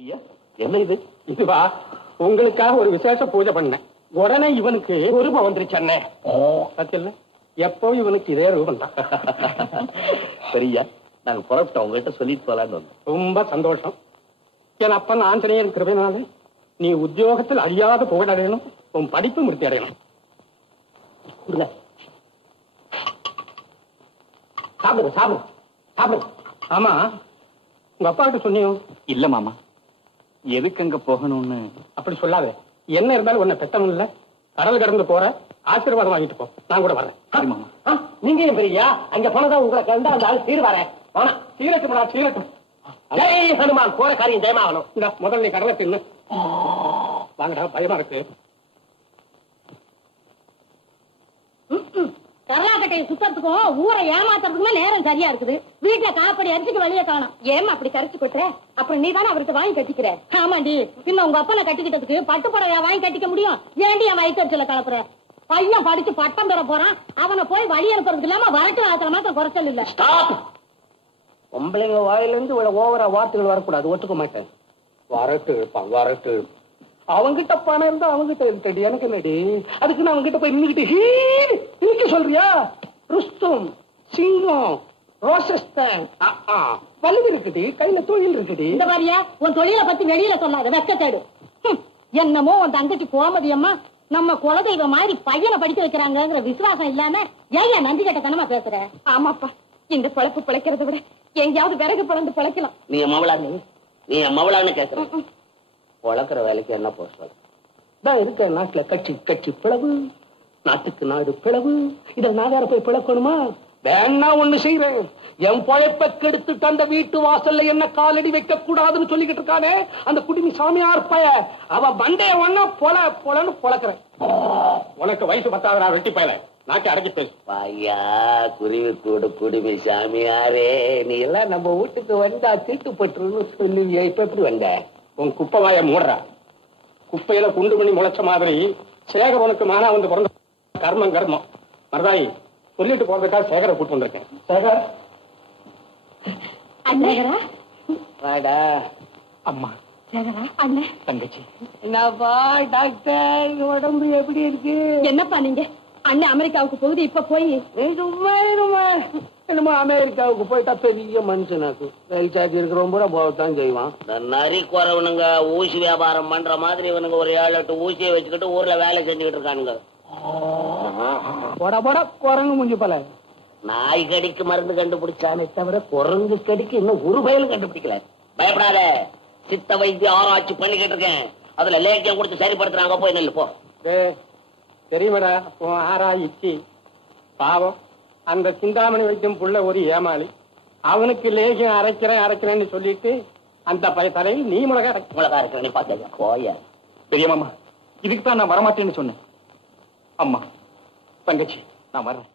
ஐயா, என்ன இது? இதுவா, உங்களுக்காக ஒரு விசேஷ பூஜை பண்ணேன். உடனே இவனுக்கு ரூபம் வந்துருச்சு. அண்ணே சத்தியல்ல, எப்பவும் இவனுக்கு இதே ரூபம் தான். சரியா, நாங்க புறப்பட்டோம், உங்ககிட்ட சொல்லிட்டு போலான்னு வந்தோம். ரொம்ப சந்தோஷம். என் அப்பன் ஆஞ்சநேயன் கிருபையினாலே நீ உத்தியோகத்தில் அழியாத புகழ் அடையணும், உன் படிப்பு முடித்து அடையணும். சாப்பிடு சாப்பிடு சாப்பிடு. ஆமா, உங்க அப்பா கிட்ட சொன்னியோ? இல்ல மாமா, எதுக்கு அங்க போகணும்னு? அப்படி சொல்லாத. என்ன இருந்தாலும் உன்னை பெத்தவன் இல்ல, கடல் கடந்து போற, ஆசீர்வாதம் வாங்கிட்டு போ. நான் கூட வரேன். சரி மாமா. நீங்க ஏன் பெரியா அங்க போனதா உங்களை கண்டு அந்த ஆள் சீர் வரேன். ஆனா சீரட்டும்டா சீரட்டும். ஜெய் ஹனுமான், போற காரியம் ஜெயமாகணும். இந்த முதல்ல நீ கடலை தின்னு. வாங்கடா, பயமா இருக்கு. கரலாக்கட்டையை சுத்தறதுக்கும் ஊரை ஏமாத்துறதுக்குமே நேரம் சரியா இருக்குது. வீட்டுல காப்படி அரிசிக்கு வழிய காணும். ஏமா அப்படி கரைச்சு கொட்டுற? அப்புறம் நீ தானே அவருக்கு வாங்கி கட்டிக்கிற. ஆமாண்டி, பின்ன உங்க அப்பனை கட்டிக்கிட்டதுக்கு பட்டுப்படையா வாங்கி கட்டிக்க முடியும்? ஏண்டி என் வயிற்றுல கலப்புற? பையன் படிச்சு பட்டம் பெற போறான், அவனை போய் வழி அனுப்புறதுக்கு இல்லாம வரட்டு ஆத்திர மாத்திரம் குறைச்சல் இல்ல. பொம்பளைங்க வாயிலிருந்து ஓவரா வார்த்தைகள் வரக்கூடாது, ஒத்துக்க மாட்டேன். வரட்டு இருப்பான், வரட்டு. அவங்கிட்ட பணம் இருந்தா அவங்கிட்ட இருக்கடி, எனக்கு என்னடி? அதுக்கு நான் அவங்கிட்ட போய் நின்னுக்கிட்டு சொல்றியா? ருஸ்தும், சிங்கம், ரோசஸ்தான் வலு இருக்குடி, கையில தொழில் இருக்குடி. இந்த மாதிரியா உன் தொழிலை பத்தி வெளியில சொல்லாத, வெக்கத்தேடு. என்னமோ உன் தங்கச்சி கோமதி அம்மா நம்ம குலதெய்வம் மாதிரி பையனை படிக்க வைக்கிறாங்கிற விசுவாசம் இல்லாம ஏன் நந்தி கட்டத்தனமா பேசுற? ஆமாப்பா, இந்த பொழப்பு பிழைக்கிறத விட எங்கேயாவது விறகு பிளந்து பிழைக்கலாம். நீ என் மவளா? நீ என் மவளான்னு கேட்கற? வளர்க்குற வேலைக்கு என்ன போஸ்ட் இருக்க? நாட்டுல கட்சி கட்சி பிளவு, நாட்டுக்கு நாடு பிளவு. இத நாதார போய் பிளக்கணுமா? வேணா ஒண்ணு செய்யறேன். என் பொழைப்ப கெடுத்துட்டு அந்த வீட்டு வாசல்ல என்ன காலடி வைக்க கூடாதுன்னு சொல்லிக்கிட்டு இருக்கானே அந்த குடிமி சாமியார் பய, அவ மண்டைய ஒண்ணா பொல பொலன்னு பொழக்கிறேன். உனக்கு வயசு பத்தாவதா வெட்டி பயல, நாக்கி அடக்கி பேசு. பையா, குருவி கூடு குடிமி சாமியாரே, நீ எல்லாம் நம்ம வீட்டுக்கு வந்தா தீட்டுப்பட்டுருன்னு சொல்லுவியா? இப்ப எப்படி வந்த? உன் குப்பை வாய மூடுறா. குப்பையில குண்டு மணி முளைச்ச மாதிரி சேகர் உனக்கு மானா வந்து பிறந்த கர்மம் கர்மம். மருதாயி, சொல்லிட்டு போறதுக்காக சேகரை கூட்டு வந்திருக்கேன். சேகர், அண்ணேகரா? வாடா. அம்மா, சேகரா, அண்ணன், தங்கச்சி. என்னப்பா டாக்டர், உடம்பு எப்படி இருக்கு? என்னப்பா நீங்க? அண்ணன் அமெரிக்காவுக்கு போகுது, இப்ப போய் என்னமோ அமெரிக்காவுக்கு போயிட்டா பெரிய மனுஷனாக்கு ரயில் சார்ஜ் இருக்கிற போகத்தான் செய்வான். நரி குறவனுங்க ஊசி வியாபாரம் பண்ற மாதிரி இவனுங்க ஒரு 7-8 ஊசியை வச்சுக்கிட்டு ஊர்ல வேலை செஞ்சுக்கிட்டு இருக்கானுங்க. போட போட குரங்கு முஞ்சி பல. நாய் கடிக்கு மருந்து கண்டுபிடிச்சானே தவிர குரங்கு கடிக்கு இன்னும் ஒரு பயலும் கண்டுபிடிக்கல. பயப்படாத, சித்த வைத்திய ஆராய்ச்சி பண்ணிக்கிட்டு இருக்கேன். அதுல லேக்கியம் கொடுத்து சரிப்படுத்துறாங்க, போய் நெல்லு போ. தெரியுமாடா உன் ஆராய்ச்சி? பாவம், அந்த சிந்தாமணி வைக்கும் புள்ள ஒரு ஏமாளி. அவனுக்கு லேகியம் அரைக்கிறேன்னு சொல்லிட்டு அந்த தலையில் நீ மிளகா அரைக்கிற நீ பாத்தா போய. பெரியம்மா, இதுக்கு தான் நான் வரமாட்டேன்னு சொன்னேன். அம்மா, தங்கச்சி, நான் வரேன்.